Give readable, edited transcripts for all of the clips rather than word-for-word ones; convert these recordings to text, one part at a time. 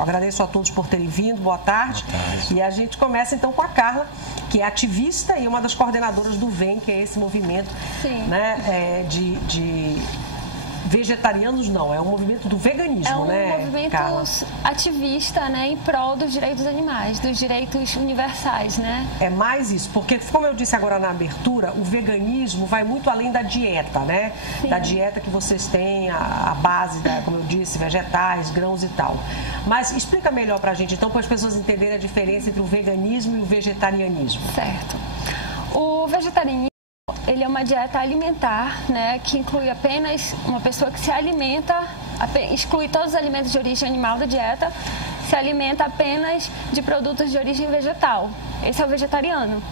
Foco. Agradeço a todos por terem vindo, boa tarde. E a gente começa então com a Carla, que é ativista e uma das coordenadoras do VEM, que é esse movimento, né, de vegetarianos, não, é um movimento do veganismo, né, É um movimento Carla? ativista, né, em prol dos direitos animais, dos direitos universais, né? É mais isso, porque, como eu disse agora na abertura, o veganismo vai muito além da dieta, né? Sim. Da dieta que vocês têm, a base, como eu disse, vegetais, grãos e tal. Mas explica melhor pra gente, então, para as pessoas entenderem a diferença entre o veganismo e o vegetarianismo. Certo. O vegetarianismo, ele é uma dieta alimentar, né, que inclui apenas uma pessoa que se alimenta, exclui todos os alimentos de origem animal da dieta, se alimenta apenas de produtos de origem vegetal. Esse é o vegetariano.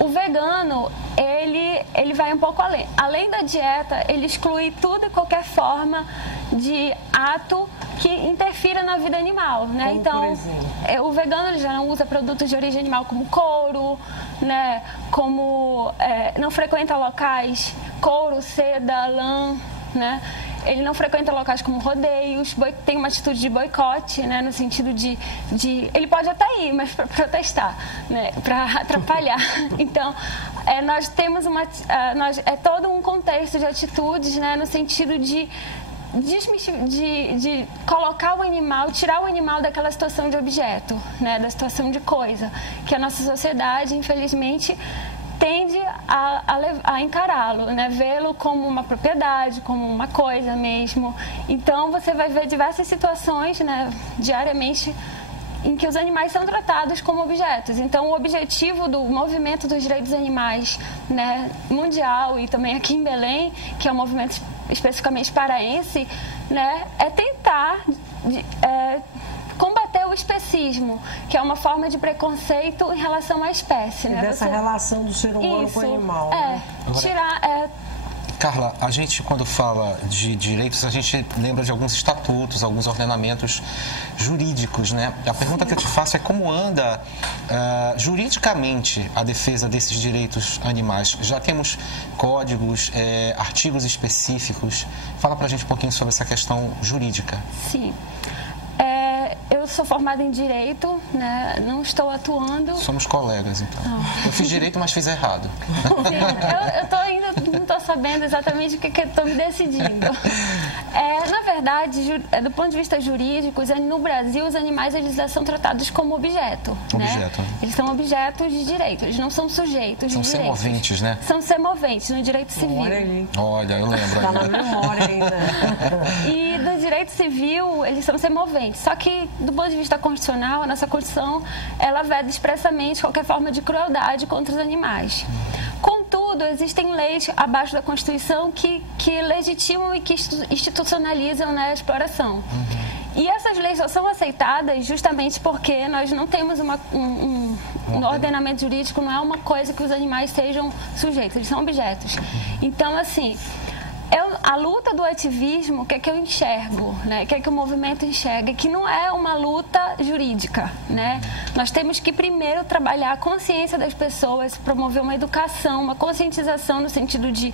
O vegano, ele vai um pouco além. Além da dieta, ele exclui tudo e qualquer forma de ato que interfira na vida animal, né? Como, então, por exemplo? O vegano ele já não usa produtos de origem animal como couro, né? Como não frequenta locais, couro, seda, lã, né? Ele não frequenta locais como rodeios, tem uma atitude de boicote, né, no sentido de ele pode até ir, mas para protestar, né, para atrapalhar. Então, nós temos é todo um contexto de atitudes, né, no sentido de colocar o animal, tirar o animal daquela situação de objeto, né, da situação de coisa, que a nossa sociedade, infelizmente, tende a encará-lo, né? Vê-lo como uma propriedade, como uma coisa mesmo. Então, você vai ver diversas situações, né, diariamente, em que os animais são tratados como objetos. Então, o objetivo do movimento dos direitos animais, né, mundial e também aqui em Belém, que é um movimento especificamente paraense, né, é tentar combater o especismo, que é uma forma de preconceito em relação à espécie, né? Dessa relação do ser humano com o animal. Né? Carla, a gente quando fala de direitos, a gente lembra de alguns estatutos, alguns ordenamentos jurídicos, né? A pergunta que eu te faço é como anda juridicamente a defesa desses direitos animais? Já temos códigos, artigos específicos. Fala pra gente um pouquinho sobre essa questão jurídica. Sim. Eu sou formada em Direito, né? Não estou atuando... Somos colegas, então. Eu fiz Direito, mas fiz errado. Sim, eu tô ainda, não estou sabendo exatamente o que eu estou me decidindo. Na verdade, do ponto de vista jurídico, no Brasil, os animais eles já são tratados como objeto. Objeto. Né? Eles são objetos de direito, eles não são sujeitos de direito. São semoventes, né? São semoventes no direito civil. Olha, eu lembro. Está na memória ainda. E no direito civil, eles são semoventes. Só que, do ponto de vista constitucional, a nossa Constituição, ela veda expressamente qualquer forma de crueldade contra os animais. Contudo, existem leis abaixo da Constituição que legitimam e que institucionalizam, né, a exploração. E essas leis só são aceitadas justamente porque nós não temos no ordenamento jurídico, não é uma coisa que os animais sejam sujeitos, eles são objetos. Então, assim... a luta do ativismo, o que é que eu enxergo, né? O que é que o movimento enxerga? Que não é uma luta jurídica, né? Nós temos que primeiro trabalhar a consciência das pessoas, promover uma educação, uma conscientização no sentido de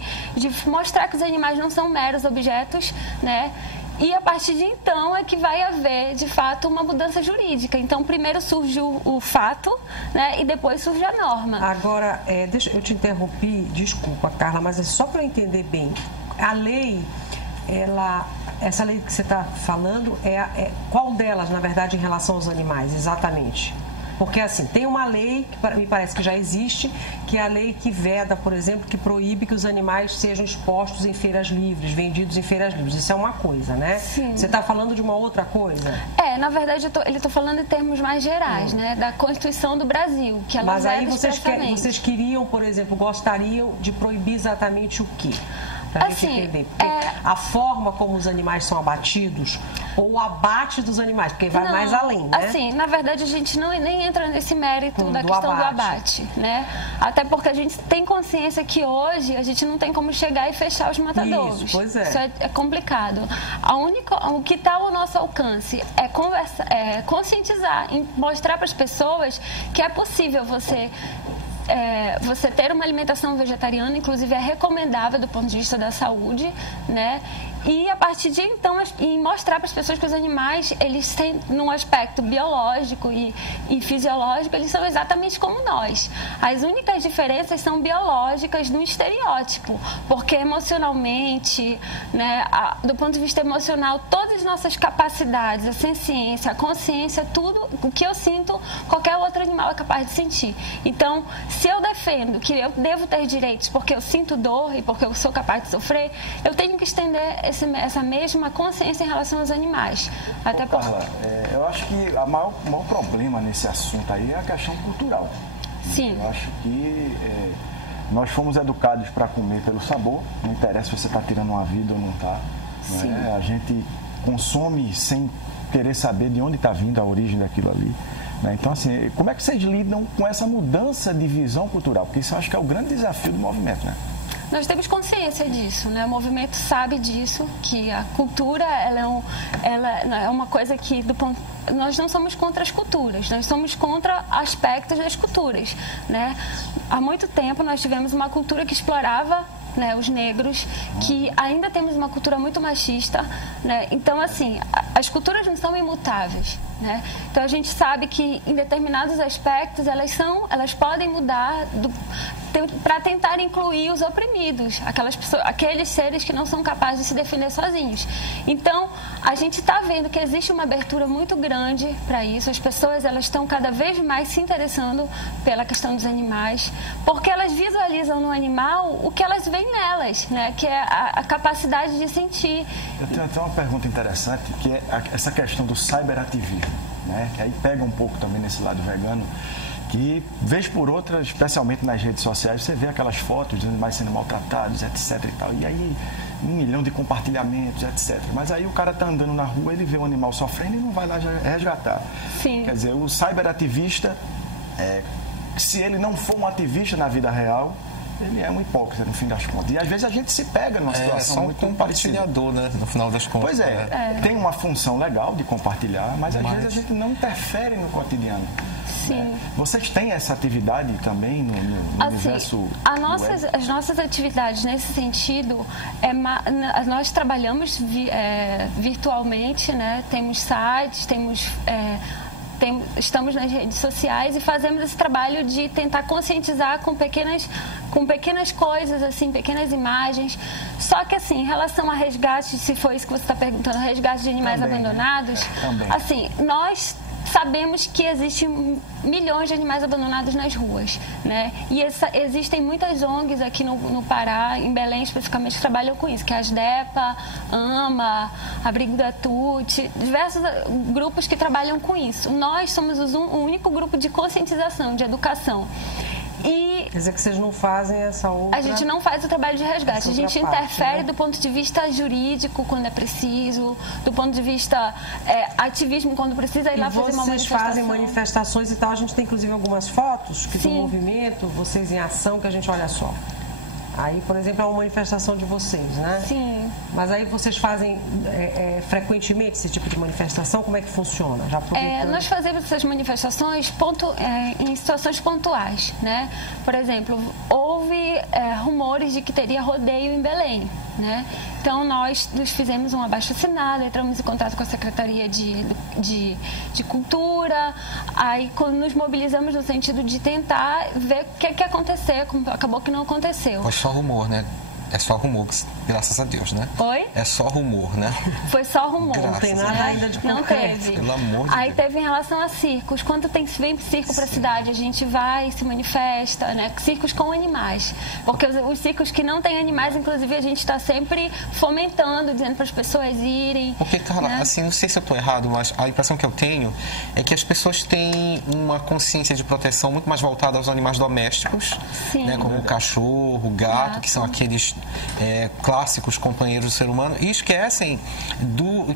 mostrar que os animais não são meros objetos, né? E a partir de então é que vai haver, de fato, uma mudança jurídica. Então, primeiro surge o fato, né, e depois surge a norma. Agora, eu te interrompi, desculpa, Carla, mas é só para eu entender bem. A lei, essa lei que você está falando, qual delas, na verdade, em relação aos animais, exatamente? Porque, assim, tem uma lei, que me parece que já existe, que é a lei que veda, por exemplo, que proíbe que os animais sejam expostos em feiras livres, vendidos em feiras livres. Isso é uma coisa, né? Sim. Você está falando de uma outra coisa? Na verdade, ele está falando em termos mais gerais, né? Da Constituição do Brasil, que ela veda expressamente. Vocês queriam, por exemplo, gostariam de proibir exatamente o quê? Pra gente entender. Porque a forma como os animais são abatidos ou o abate dos animais, porque vai mais além, né? Assim, na verdade, a gente nem entra nesse mérito da questão do abate, né? Até porque a gente tem consciência que hoje a gente não tem como chegar e fechar os matadouros. Isso, pois é. Isso é complicado. O que está ao nosso alcance é conscientizar, mostrar para as pessoas que é possível você ter uma alimentação vegetariana, inclusive é recomendável do ponto de vista da saúde, né? E a partir de então, mostrar para as pessoas que os animais, eles têm, num aspecto biológico e fisiológico, eles são exatamente como nós. As únicas diferenças são biológicas no estereótipo, porque emocionalmente, né, do ponto de vista emocional, todas as nossas capacidades, a senciência, a consciência, tudo o que eu sinto, qualquer outro animal é capaz de sentir. Então, se eu defendo que eu devo ter direitos porque eu sinto dor e porque eu sou capaz de sofrer, eu tenho que estender essa mesma consciência em relação aos animais. Até Carla, eu acho que o maior problema nesse assunto aí é a questão cultural. Sim. Eu acho que nós fomos educados para comer pelo sabor, não interessa se você está tirando uma vida ou não está. Né? A gente consome sem querer saber de onde está vindo a origem daquilo ali. Né? Então, assim, como é que vocês lidam com essa mudança de visão cultural? Porque isso eu acho que é o grande desafio do movimento, né? Nós temos consciência disso, né? O movimento sabe disso, que a cultura ela é uma coisa que nós não somos contra as culturas, nós somos contra aspectos das culturas, né? Há muito tempo nós tivemos uma cultura que explorava, né, os negros, que ainda temos uma cultura muito machista, né? Então, assim, as culturas não são imutáveis, né? Então a gente sabe que em determinados aspectos elas podem mudar para tentar incluir os oprimidos, aqueles seres que não são capazes de se defender sozinhos. Então, a gente está vendo que existe uma abertura muito grande para isso. As pessoas elas estão cada vez mais se interessando pela questão dos animais, porque elas visualizam no animal o que elas veem nelas, né? Que é a capacidade de sentir. Eu tenho até uma pergunta interessante, que é essa questão do cyberativismo, né? Que aí pega um pouco também nesse lado vegano, que, vez por outra, especialmente nas redes sociais, você vê aquelas fotos dos animais sendo maltratados, etc. e tal. E aí, 1 milhão de compartilhamentos, etc. Mas aí o cara tá andando na rua, ele vê um animal sofrendo e não vai lá resgatar. Sim. Quer dizer, o cyberativista, se ele não for um ativista na vida real, ele é um hipócrita, no fim das contas. E às vezes a gente se pega numa situação muito compartilhador, né? No final das contas. Pois tem uma função legal de compartilhar, mas às vezes a gente não interfere no cotidiano. Sim. Vocês têm essa atividade também no universo? As nossas atividades nesse sentido, nós trabalhamos virtualmente, né? Temos sites, estamos nas redes sociais e fazemos esse trabalho de tentar conscientizar com pequenas coisas, assim, pequenas imagens. Só que, assim, em relação a resgate, se foi isso que você está perguntando, resgate de animais abandonados, assim, nós sabemos que existem milhões de animais abandonados nas ruas, né? E existem muitas ONGs aqui no Pará, em Belém especificamente, que trabalham com isso, que é a ASDEPA, AMA, Abrigo da Tuti, diversos grupos que trabalham com isso. Nós somos o único grupo de conscientização, de educação. Quer dizer que vocês não fazem essa outra... A gente não faz o trabalho de resgate. A gente interfere, né, do ponto de vista jurídico, quando é preciso, do ponto de vista ativismo, quando precisa ir lá fazer uma manifestação. Vocês fazem manifestações e tal. A gente tem, inclusive, algumas fotos do movimento, vocês em ação, que a gente olha só. Aí, por exemplo, é uma manifestação de vocês, né? Sim. Mas aí vocês fazem frequentemente esse tipo de manifestação? Como é que funciona? Já nós fazemos essas manifestações em situações pontuais, né? Por exemplo, houve rumores de que teria rodeio em Belém, né? Então, nós fizemos um abaixo-assinado, entramos em contato com a Secretaria de Cultura, aí nos mobilizamos no sentido de tentar ver o que ia acontecer, acabou que não aconteceu. Foi só rumor, né? É só rumor, graças a Deus, né? Oi? É só rumor, né? Foi só rumor. Não tem nada ainda de concreto. Não teve. Pelo amor de Aí Deus. teve em relação a circos. Quando vem circo para a cidade, a gente vai, se manifesta, né? Circos com animais. Porque os circos que não têm animais, inclusive, a gente está sempre fomentando, dizendo para as pessoas irem. Porque, Carla, né? assim, não sei se eu estou errado, mas a impressão que eu tenho é que as pessoas têm uma consciência de proteção muito mais voltada aos animais domésticos, Sim. né? Como o cachorro, o gato, que são aqueles clássicos companheiros do ser humano, e esquecem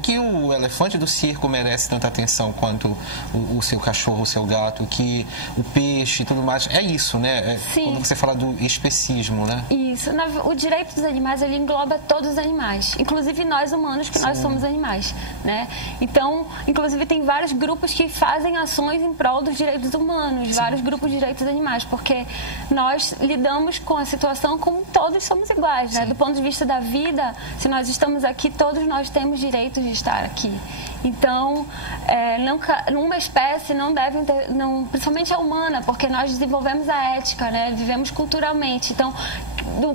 que o elefante do circo merece tanta atenção quanto o seu cachorro, o seu gato, que o peixe e tudo mais. É isso, né? Sim. Quando você fala do especismo, né? Isso. O direito dos animais, ele engloba todos os animais, inclusive nós humanos, que nós somos animais, né? Então, inclusive, tem vários grupos que fazem ações em prol dos direitos humanos, vários grupos de direitos dos animais, porque nós lidamos com a situação como todos somos iguais. individuais, né? Do ponto de vista da vida, se nós estamos aqui, todos nós temos direito de estar aqui. Então, uma espécie não deve ter, principalmente a humana, porque nós desenvolvemos a ética, né? Vivemos culturalmente. Então,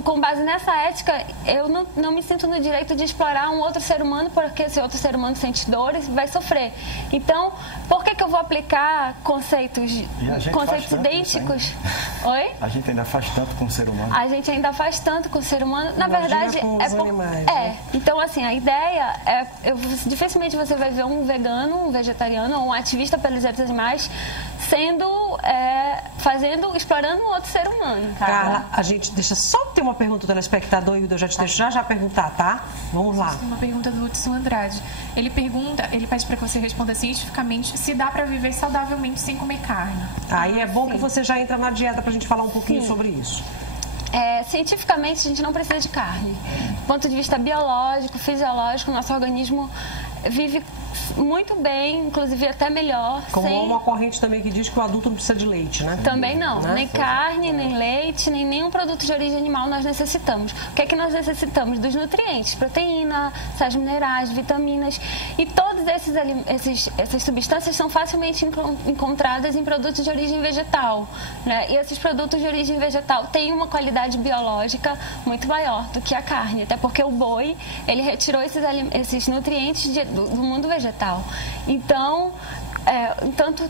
com base nessa ética, eu não me sinto no direito de explorar um outro ser humano, porque esse outro ser humano sente dores e vai sofrer. Então, por que eu vou aplicar conceitos idênticos? Oi? A gente ainda faz tanto com o ser humano. A gente ainda faz tanto com o ser humano. Na verdade, com os animais, né? Então, assim, a ideia é... dificilmente você vai ver um vegano, um vegetariano ou um ativista pelos direitos dos animais explorando um outro ser humano. Tá? Carla, a gente deixa só ter uma pergunta do telespectador, Hilda, eu já te deixo já perguntar, tá? Vamos lá. Uma pergunta do Hudson Andrade. Ele pede para que você responda cientificamente se dá para viver saudavelmente sem comer carne. Aí é bom que você já entra na dieta pra gente falar um pouquinho sobre isso. Cientificamente, a gente não precisa de carne. Do ponto de vista biológico, fisiológico, nosso organismo vive muito bem, inclusive até melhor. Como há uma corrente também que diz que o adulto não precisa de leite, né? Também não. Né? Nem carne, nem leite, nem nenhum produto de origem animal nós necessitamos. O que é que nós necessitamos? Dos nutrientes, proteína, sais minerais, vitaminas. E todas essas substâncias são facilmente encontradas em produtos de origem vegetal. Né? E esses produtos de origem vegetal têm uma qualidade biológica muito maior do que a carne. Até porque o boi, ele retirou esses nutrientes do mundo vegetal. Então,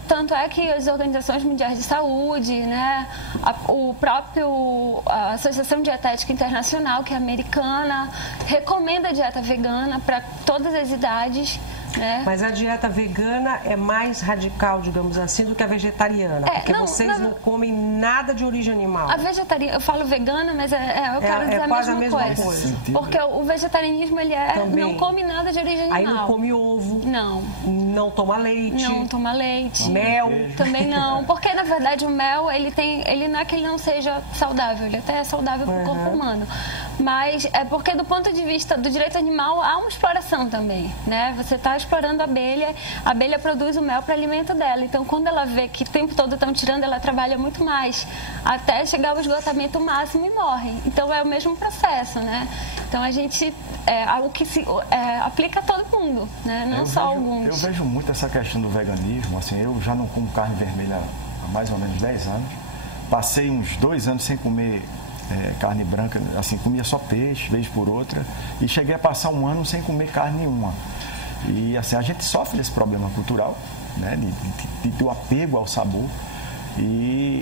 tanto é que as organizações mundiais de saúde, né, a Associação Dietética Internacional, que é americana, recomenda a dieta vegana para todas as idades. Né? Mas a dieta vegana é mais radical, digamos assim, do que a vegetariana, porque vocês não comem nada de origem animal. A vegetariana, eu falo vegana, mas eu quero dizer a mesma coisa. Porque o vegetarianismo, ele não come nada de origem animal. Aí não come ovo. Não. Não toma leite. Não toma leite. Mel. Também não. Porque, na verdade, o mel, ele não é que ele não seja saudável, ele até é saudável para o corpo humano. Mas é porque, do ponto de vista do direito animal, há uma exploração também, né? Você está explorando a abelha produz o mel para alimento dela. Então, quando ela vê que o tempo todo estão tirando, ela trabalha muito mais, até chegar ao esgotamento máximo e morre. Então, é o mesmo processo, né? Então, a gente... algo que se aplica a todo mundo, né? Não só alguns. Eu vejo muito essa questão do veganismo. Assim, eu já não como carne vermelha há mais ou menos 10 anos. Passei uns 2 anos sem comer carne branca, assim, comia só peixe, vez por outra, e cheguei a passar 1 ano sem comer carne nenhuma. E assim, a gente sofre desse problema cultural, né, do apego ao sabor.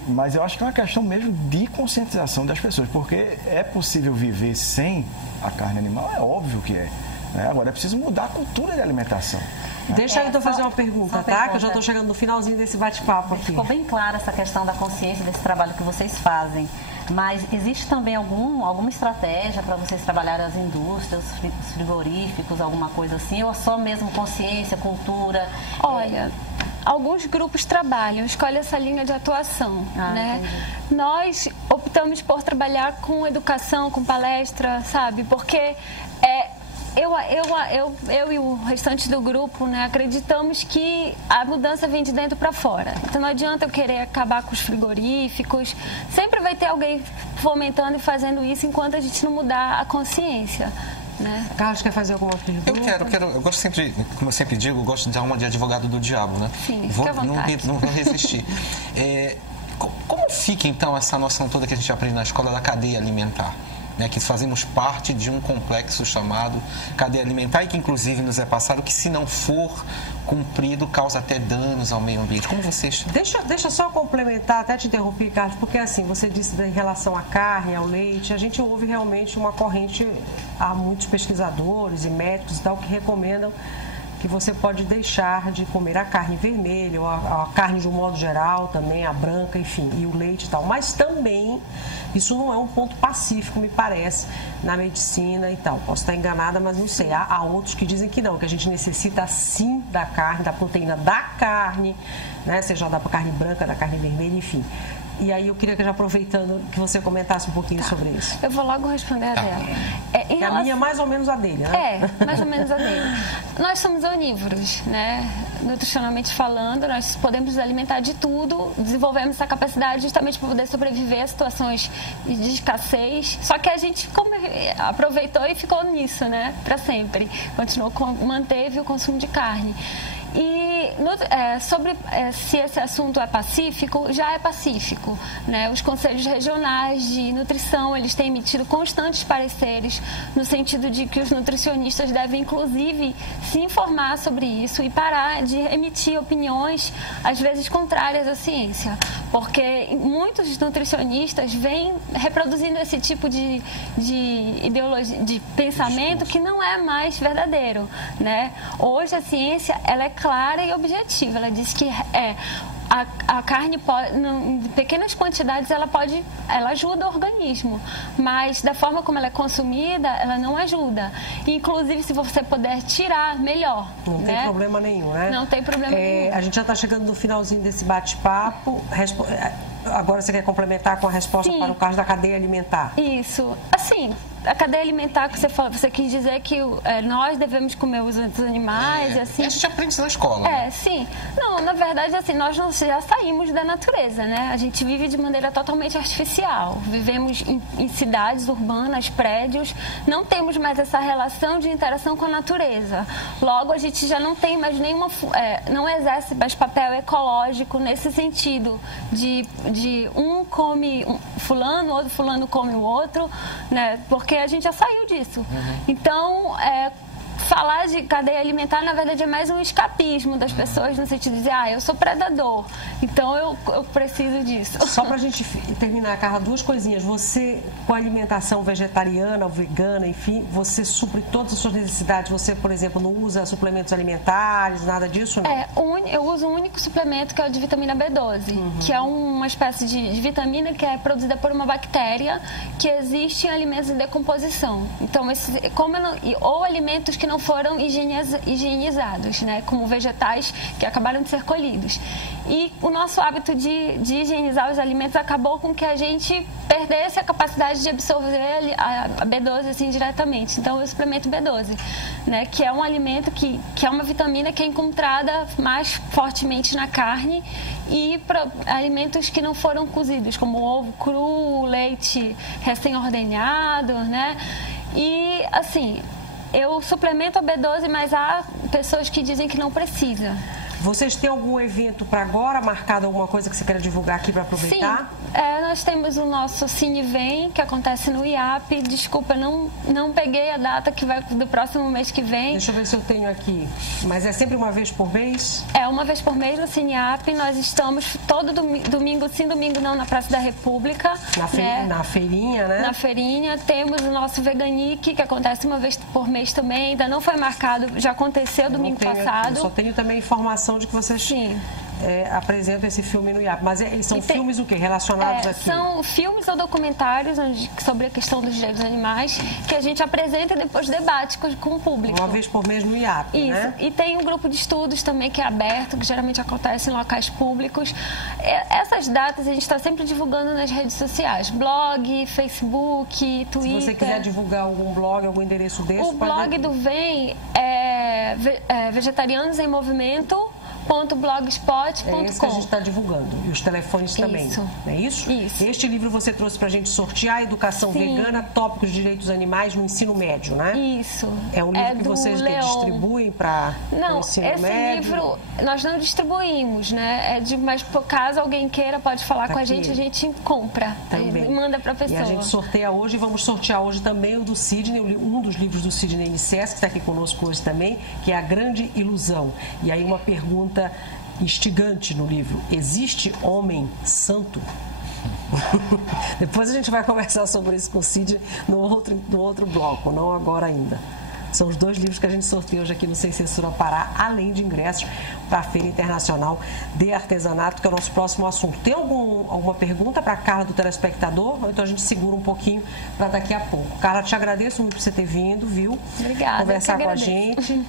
Mas eu acho que é uma questão mesmo de conscientização das pessoas, porque é possível viver sem a carne animal, é óbvio que é. Né? Agora é preciso mudar a cultura de alimentação. Deixa eu então fazer uma pergunta, tá? Que eu já estou chegando no finalzinho desse bate-papo aqui. Ficou bem clara essa questão da consciência desse trabalho que vocês fazem. Mas existe também alguma estratégia para vocês trabalharem as indústrias, os frigoríficos, alguma coisa assim? Ou só mesmo consciência, cultura? Olha, alguns grupos trabalham, escolhem essa linha de atuação. Né? Nós optamos por trabalhar com educação, com palestra, sabe? Porque eu e o restante do grupo, né, acreditamos que a mudança vem de dentro para fora. Então não adianta eu querer acabar com os frigoríficos. Sempre vai ter alguém fomentando e fazendo isso enquanto a gente não mudar a consciência. Né? Carlos, quer fazer alguma pergunta? Eu gosto sempre, como eu sempre digo, eu gosto de dar uma de advogado do diabo, né? Sim, fica à vontade. Não vou resistir. Como fica, então, essa noção toda que a gente aprende na escola da cadeia alimentar? Né, que fazemos parte de um complexo chamado cadeia alimentar e que, inclusive, nos é passado que, se não for cumprido, causa até danos ao meio ambiente. Como vocês... Deixa só complementar, até te interromper, Carlos, porque, assim, você disse em relação à carne, ao leite, a gente ouve realmente uma corrente, há muitos pesquisadores e médicos e tal que recomendam que você pode deixar de comer a carne vermelha, ou a carne de um modo geral também, a branca, enfim, e o leite e tal. Mas também, isso não é um ponto pacífico, me parece, na medicina e tal. Posso estar enganada, mas não sei. Há outros que dizem que não, que a gente necessita sim da carne, da proteína da carne, né? Seja da carne branca, da carne vermelha, enfim. E aí eu queria que, já aproveitando, que você comentasse um pouquinho sobre isso. Eu vou logo responder a dela. A minha é mais ou menos a dele, né? Mais ou menos a dele. Nós somos onívoros, né? Nutricionalmente falando, nós podemos nos alimentar de tudo, desenvolvemos essa capacidade justamente para poder sobreviver a situações de escassez. Só que a gente aproveitou e ficou nisso, né? Para sempre. Manteve o consumo de carne. E sobre se esse assunto é pacífico, já é pacífico, né? Os conselhos regionais de nutrição, eles têm emitido constantes pareceres no sentido de que os nutricionistas devem, inclusive, se informar sobre isso e parar de emitir opiniões, às vezes, contrárias à ciência. Porque muitos nutricionistas vêm reproduzindo esse tipo de ideologia, de pensamento que não é mais verdadeiro, né? Hoje a ciência, ela é clara e objetiva. Ela diz que a carne em pequenas quantidades ela ajuda o organismo, mas da forma como ela é consumida, ela não ajuda. Inclusive, se você puder tirar, melhor. Não tem problema nenhum, né? Não tem problema nenhum. A gente já está chegando no finalzinho desse bate-papo. Agora você quer complementar com a resposta para o caso da cadeia alimentar? Isso. Assim, a cadeia alimentar que você quis dizer que nós devemos comer os animais e assim. A gente aprende isso na escola. Sim. Não, na verdade, assim, nós já saímos da natureza, né? A gente vive de maneira totalmente artificial. Vivemos em cidades urbanas, prédios, não temos mais essa relação de interação com a natureza. Logo, a gente já não tem mais nenhuma, não exerce mais papel ecológico nesse sentido de um come fulano, outro fulano come o outro, né? Porque a gente já saiu disso. Então, falar de cadeia alimentar, na verdade, é mais um escapismo das pessoas, no sentido de dizer, eu sou predador, então eu preciso disso. Só pra gente terminar, Carla, duas coisinhas. Você, com a alimentação vegetariana ou vegana, enfim, você supre todas as suas necessidades? Você, por exemplo, não usa suplementos alimentares, nada disso, não? Eu uso um único suplemento, que é o de vitamina B12, que é uma espécie de vitamina que é produzida por uma bactéria que existe em alimentos em decomposição. Então, ou alimentos que não foram higienizados, né? Como vegetais que acabaram de ser colhidos. E o nosso hábito de higienizar os alimentos acabou com que a gente perdesse a capacidade de absorver a B12 assim diretamente. Então, eu suplemento B12, né? Que é um alimento que é uma vitamina que é encontrada mais fortemente na carne e alimentos que não foram cozidos, como ovo cru, leite recém-ordenhado, né? E, assim, eu suplemento a B12, mas há pessoas que dizem que não precisa. Vocês têm algum evento para agora, marcado alguma coisa que você queira divulgar aqui para aproveitar? Sim, nós temos o nosso Cine Vem, que acontece no IAP. Desculpa, não peguei a data que vai do próximo mês que vem. Deixa eu ver se eu tenho aqui. Mas é sempre uma vez por mês? Uma vez por mês no Cine IAP. Nós estamos todo domingo, sim, domingo não, na Praça da República. Na feirinha, né? Na feirinha. Temos o nosso Veganic, que acontece uma vez por mês também. Ainda não foi marcado, já aconteceu domingo passado. Eu só tenho também informação de que vocês apresentam esse filme no IAP. Mas são filmes o quê? Relacionados aqui? São filmes ou documentários sobre a questão dos direitos dos animais que a gente apresenta e depois debate com o público. Uma vez por mês no IAP, isso, né? E tem um grupo de estudos também que é aberto, que geralmente acontece em locais públicos. Essas datas a gente está sempre divulgando nas redes sociais. Blog, Facebook, Twitter. Se você quiser divulgar algum blog, algum endereço desse... O blog do Vem é Vegetarianos em Movimento. .blogspot.com. É esse que a gente está divulgando. E os telefones também. Isso. Não é isso? Isso. Este livro você trouxe para a gente sortear, Educação Vegana, Tópicos de Direitos Animais no Ensino Médio, né? Isso. É um livro que vocês distribuem para o ensino médio? Não, esse livro nós não distribuímos, né? Mas caso alguém queira, pode falar com a gente compra e manda para a pessoa. E a gente sorteia hoje, e vamos sortear hoje também o do Sidney, um dos livros do Sidney Nicesco, que está aqui conosco hoje também, que é A Grande Ilusão. E aí uma pergunta instigante no livro: existe homem santo? Depois a gente vai conversar sobre isso com o Cid no outro bloco, não agora ainda. São os dois livros que a gente sorteia hoje aqui no Sem Censura Pará, além de ingressos para a Feira Internacional de Artesanato, que é o nosso próximo assunto. Tem alguma pergunta para a Carla do telespectador? Ou então a gente segura um pouquinho para daqui a pouco. Carla, te agradeço muito por você ter vindo, viu? Obrigada. Conversar com a gente.